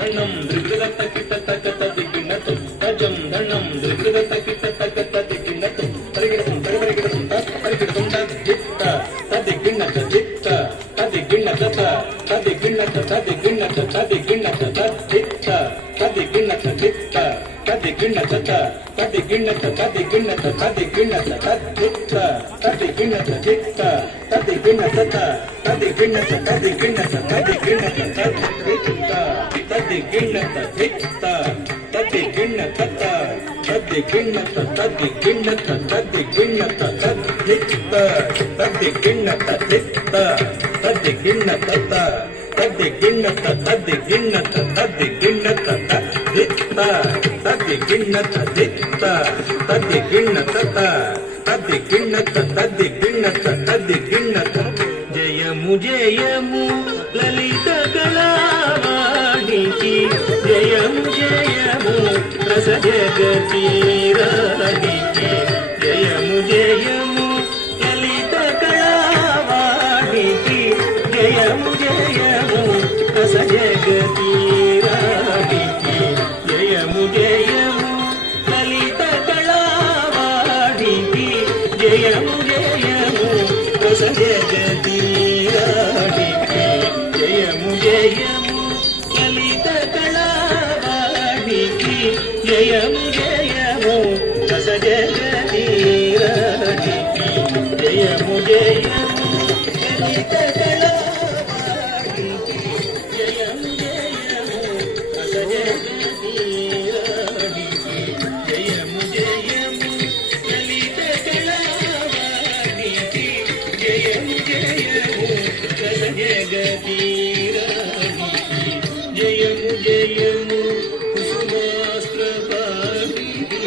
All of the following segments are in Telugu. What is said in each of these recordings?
ధనం దృగత కిట తక తదిగినతో తజం ధనం దృగత కిట తక తదిగినతో పరిగిడతం పరిగిడతం పరిగిడతం దిత్త తదిగినత దిత్త తదిగినత తదిగినత తదిగినత తదిగినత దిత్త తదిగినత దిత్త తదిగినత తదిగినత తదిగినత తదిగినత తదిత్త తదిగినత దిత్త తదిగినత తదిగినత తదిగినత తదిగినత తదిత్త తదిగినత దిత్త తదిగినత తదిగినత తదిగినత తదిగినత తదిత్త తదిగినత దిత్త తదిగినత తదిగినత తదిగినత తదిగినత తదిత్త తదిగినత దిత్త తదిగినత తదిగినత తదిగినత తదిగినత జయము జయము లలిత కళావాణికి జయము జయము రస జగతీరానికి జయము జయము లలిత కళావాణికి జయము జయము రస జగతీరానికి జయము జయము లలిత కళావాణికి జయము జయము రస జగతీరానికి జయము జయము లలిత కళావాణికి జయము జయము రస జగతీరానికి జయము జయము లలిత కళావాణికి జయము జయము రస జగతీరానికి జయము జయము లలిత కళావాణికి జయము జయము రస జగతీరానికి జయము జయము కుసుమాస్త్రపాణికి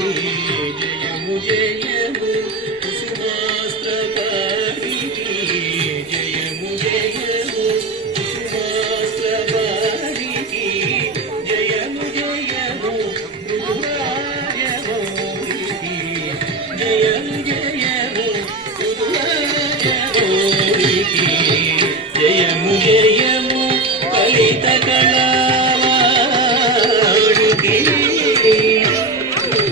జయము జయము కుసుమాస్త్రపాణికి జయము జయము కుసుమాస్త్రపాణికి జయము జయము మృదురాజమౌళికి జయము జయము మృదురాజమౌళికి జయము జయము లలిత కళావాణికి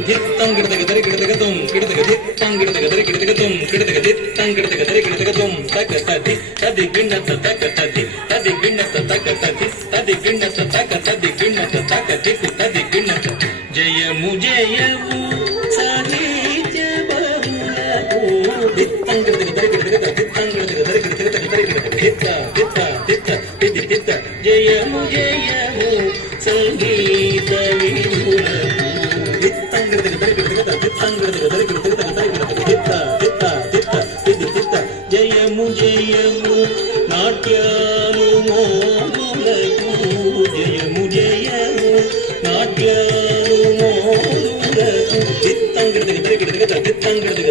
దిత్తం గిడతగ దరి గిడతగతం గిడతగ దిత్తం గిడతగ దరి గిడతగతం గిడతగ దిత్తం గిడతగ దరి గిడతగతం తక తది తది గిన్నత తక తది తది గిన్నత తక తది తది గిన్నత తక తది గిన్నత తక దిక్కు తది గిన్నత జయము జయము సాహిత్య బహుళకు దిత్తం గిడతగ దరి గిడతగత దిత్తం గిడతగ దరి గిడతగత దరి గిడతగ దిత్త దిత్త దిత్త దిత్తి దిత్త జయము జయము సంగీత విధులకు దిత్తం గిడతగ దరి గిడతగత దిత్తం గిడతగ దరి గిడతగత దరి గిడతగ దిత్త దిత్త దిత్త దిత్తి దిత్త జయము జయము నాట్యానుమోదులకు జయము జయము నాట్యానుమోదులకు దిత్తం గిడతగ దరి గిడతగత దిత్తం గిడతగ